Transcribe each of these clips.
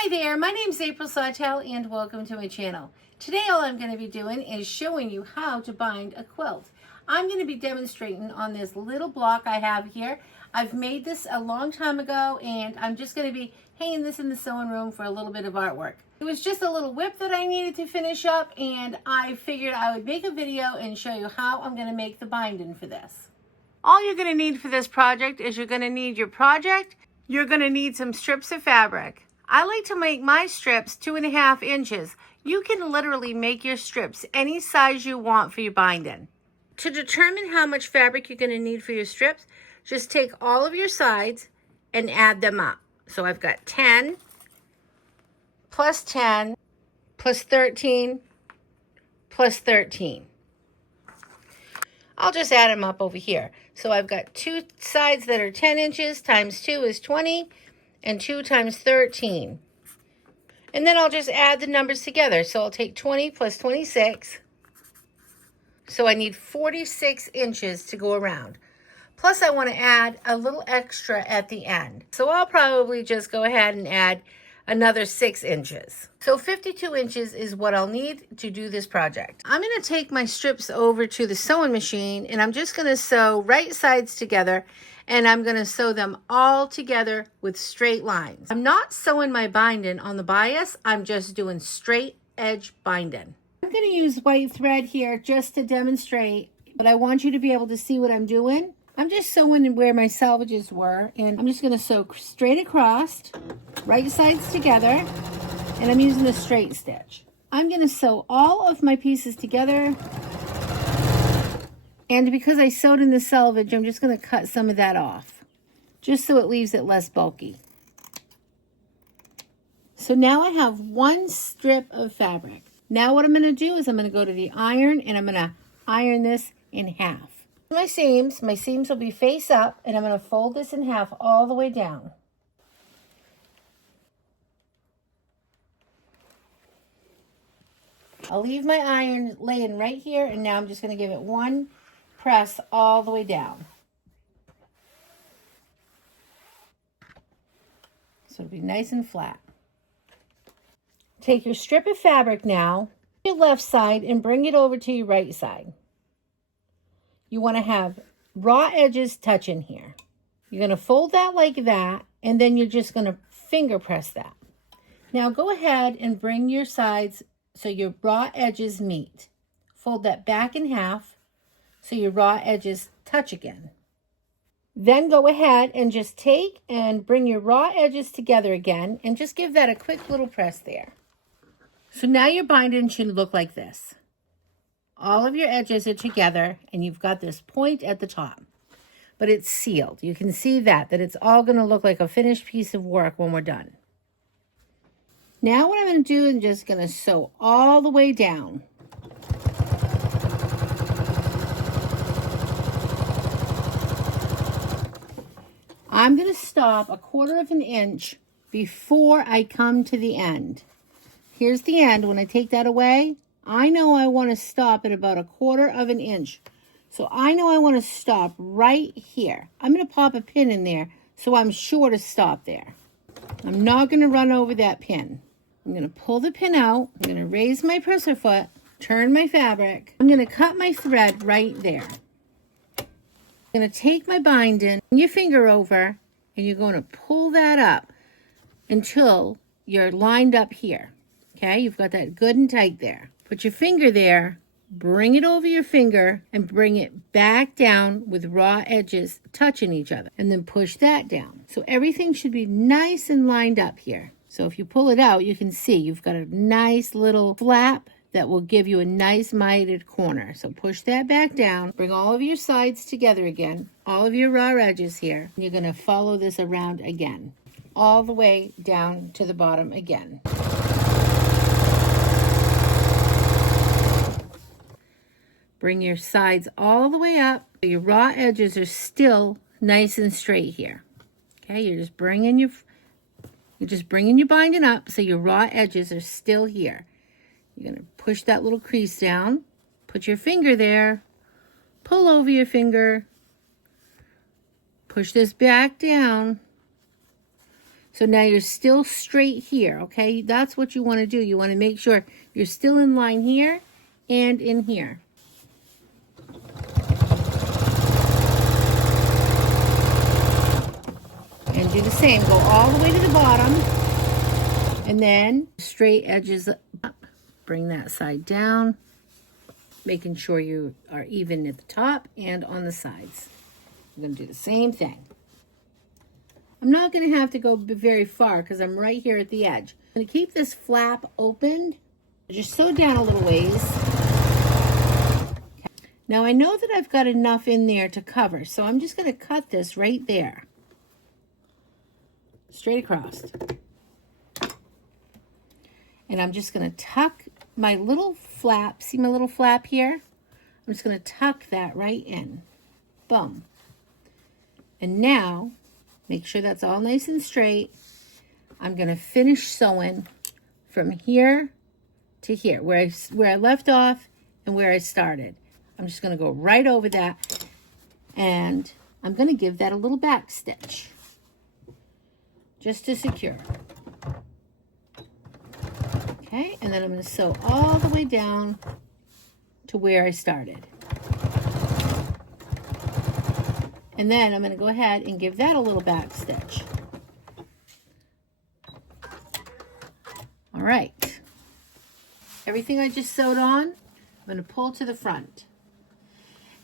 Hi there, my name is April Sawtelle and welcome to my channel. Today all I'm going to be doing is showing you how to bind a quilt. I'm going to be demonstrating on this little block I have here. I've made this a long time ago and I'm just going to be hanging this in the sewing room for a little bit of artwork. It was just a little whip that I needed to finish up and I figured I would make a video and show you how I'm going to make the binding for this. All you're going to need for this project is you're going to need your project. You're going to need some strips of fabric. I like to make my strips 2.5 inches. You can literally make your strips any size you want for your binding. To determine how much fabric you're going to need for your strips, just take all of your sides and add them up. So I've got 10 plus 10 plus 13 plus 13. I'll just add them up over here. So I've got two sides that are 10 inches times 2 is 20. And 2 times 13. And then I'll just add the numbers together. So I'll take 20 plus 26. So I need 46 inches to go around. Plus I want to add a little extra at the end. So I'll probably just go ahead and add another 6 inches. So 52 inches is what I'll need to do this project. I'm going to take my strips over to the sewing machine and I'm just going to sew right sides together. And I'm going to sew them all together with straight lines. I'm not sewing my binding on the bias. I'm just doing straight edge binding. I'm going to use white thread here just to demonstrate, but I want you to be able to see what I'm doing. I'm just sewing where my salvages were, and I'm just going to sew straight across, right sides together, and I'm using a straight stitch. I'm going to sew all of my pieces together. And because I sewed in the selvage, I'm just going to cut some of that off, just so it leaves it less bulky. So now I have one strip of fabric. Now what I'm going to do is I'm going to go to the iron and I'm going to iron this in half. My seams will be face up and I'm going to fold this in half all the way down. I'll leave my iron laying right here and now I'm just going to give it one press all the way down. So it'll be nice and flat. Take your strip of fabric now, your left side, and bring it over to your right side. You want to have raw edges touching here. You're going to fold that like that, and then you're just going to finger press that. Now go ahead and bring your sides so your raw edges meet. Fold that back in half so your raw edges touch again. Then go ahead and just take and bring your raw edges together again and just give that a quick little press there. So now your binding should look like this. All of your edges are together and you've got this point at the top, but it's sealed. You can see that it's all going to look like a finished piece of work when we're done. Now what I'm going to do is I'm just going to sew all the way down. I'm going to stop 1/4 of an inch before I come to the end. Here's the end. When I take that away, I know I want to stop at about 1/4 of an inch. So I know I want to stop right here. I'm going to pop a pin in there so I'm sure to stop there. I'm not going to run over that pin. I'm going to pull the pin out. I'm going to raise my presser foot, turn my fabric. I'm going to cut my thread right there. I'm going to take my binding, your finger over, and you're going to pull that up until you're lined up here. Okay, you've got that good and tight there. Put your finger there, bring it over your finger, and bring it back down with raw edges touching each other. And then push that down. So everything should be nice and lined up here. So if you pull it out, you can see you've got a nice little flap that will give you a nice mitered corner. So push that back down, bring all of your sides together again, all of your raw edges here. You're going to follow this around again, all the way down to the bottom again. Bring your sides all the way up. Your raw edges are still nice and straight here. Okay, you're just bringing your binding up so your raw edges are still here. You're going to push that little crease down, put your finger there, pull over your finger, push this back down, So now you're still straight here, okay? That's what you want to do. You want to make sure you're still in line here and in here. And do the same. Go all the way to the bottom. And then straight edges up. Bring that side down. Making sure you are even at the top and on the sides. I'm going to do the same thing. I'm not going to have to go very far because I'm right here at the edge. I'm going to keep this flap open. Just sew down a little ways. Okay. Now I know that I've got enough in there to cover, so I'm just going to cut this right there. Straight across. And I'm just going to tuck my little flap. See my little flap here? I'm just going to tuck that right in. Boom. And now, make sure that's all nice and straight. I'm going to finish sewing from here to here, where I left off and where I started. I'm just going to go right over that, and I'm going to give that a little back stitch just to secure. Okay, and then I'm going to sew all the way down to where I started. And then I'm going to go ahead and give that a little back stitch. All right. Everything I just sewed on, I'm going to pull to the front.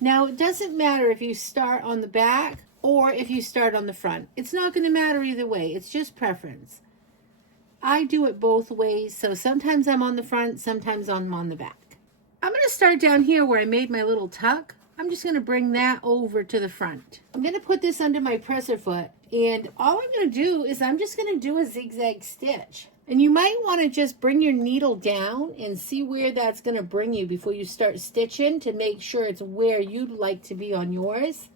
Now, it doesn't matter if you start on the back or if you start on the front. It's not going to matter either way. It's just preference. I do it both ways, so sometimes I'm on the front, sometimes I'm on the back. I'm going to start down here where I made my little tuck. I'm just going to bring that over to the front. I'm going to put this under my presser foot, and all I'm going to do is I'm just going to do a zigzag stitch. And you might want to just bring your needle down and see where that's going to bring you before you start stitching to make sure it's where you'd like to be on yours.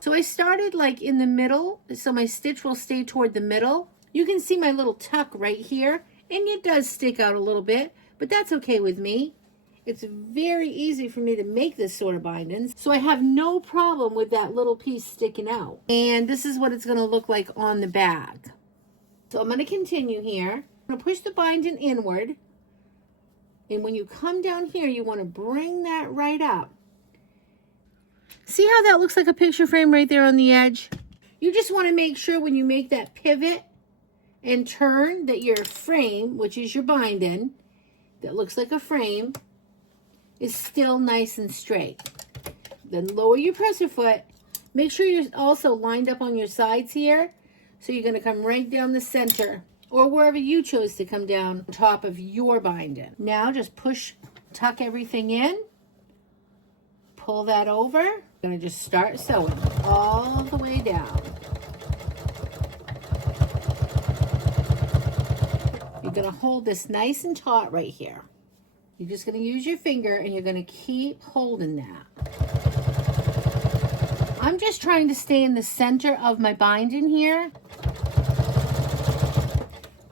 So I started like in the middle, so my stitch will stay toward the middle. You can see my little tuck right here. And it does stick out a little bit, but that's okay with me. It's very easy for me to make this sort of bindings, so I have no problem with that little piece sticking out. And this is what it's going to look like on the back. So I'm going to continue here. I'm going to push the binding inward. And when you come down here, you want to bring that right up. See how that looks like a picture frame right there on the edge? You just want to make sure when you make that pivot and turn that your frame, which is your binding, that looks like a frame, is still nice and straight. Then lower your presser foot. Make sure you're also lined up on your sides here. So you're going to come right down the center, or wherever you chose to come down on top of your binding. Now just push, tuck everything in. Pull that over. I'm going to just start sewing all the way down. You're going to hold this nice and taut right here. You're just going to use your finger and you're going to keep holding that. I'm just trying to stay in the center of my binding here.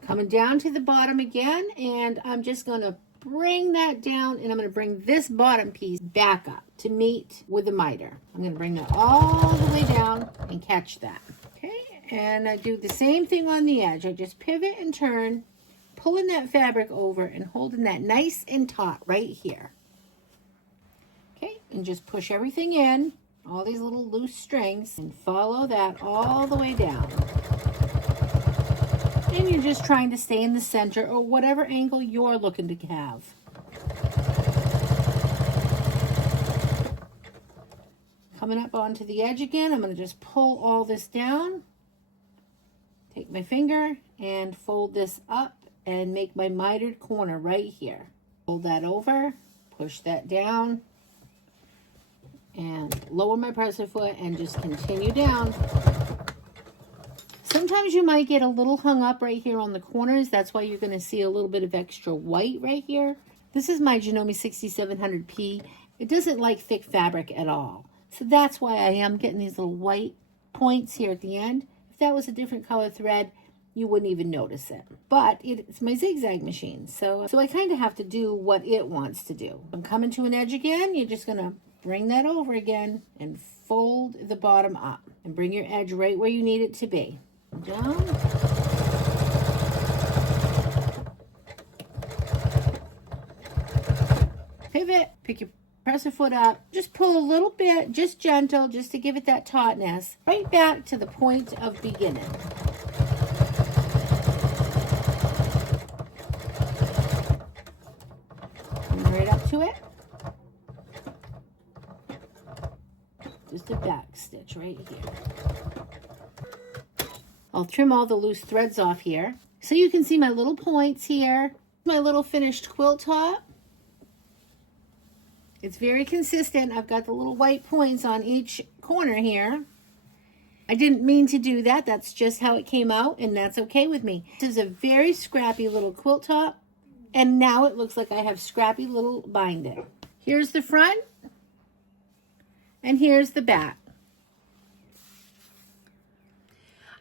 Coming down to the bottom again, and I'm just going to bring that down, and I'm going to bring this bottom piece back up to meet with the miter. I'm going to bring that all the way down and catch that. Okay, and I do the same thing on the edge. I just pivot and turn, pulling that fabric over and holding that nice and taut right here. Okay, and just push everything in, all these little loose strings, and follow that all the way down. And you're just trying to stay in the center or whatever angle you're looking to have. Coming up onto the edge again, I'm going to just pull all this down. Take my finger and fold this up and make my mitered corner right here. Fold that over, push that down, and lower my presser foot and just continue down. Sometimes you might get a little hung up right here on the corners. That's why you're going to see a little bit of extra white right here. This is my Janome 6700P. It doesn't like thick fabric at all. So that's why I am getting these little white points here at the end. If that was a different color thread, you wouldn't even notice it. But it's my zigzag machine. So I kind of have to do what it wants to do. I'm coming to an edge again. You're just going to bring that over again and fold the bottom up and bring your edge right where you need it to be. Down. Pivot, pick your presser foot up, just pull a little bit, just gentle, just to give it that tautness, right back to the point of beginning. And right up to it. Just a back stitch right here. I'll trim all the loose threads off here so you can see my little points here. My little finished quilt top. It's very consistent. I've got the little white points on each corner here. I didn't mean to do that. That's just how it came out, and that's okay with me. This is a very scrappy little quilt top, and now it looks like I have scrappy little binding. Here's the front, and here's the back.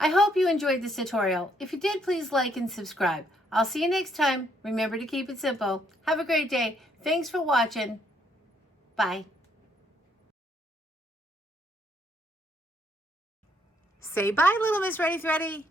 I hope you enjoyed this tutorial. If you did, please like and subscribe. I'll see you next time. Remember to keep it simple. Have a great day. Thanks for watching. Bye. Say bye, little Miss Reddy Thready.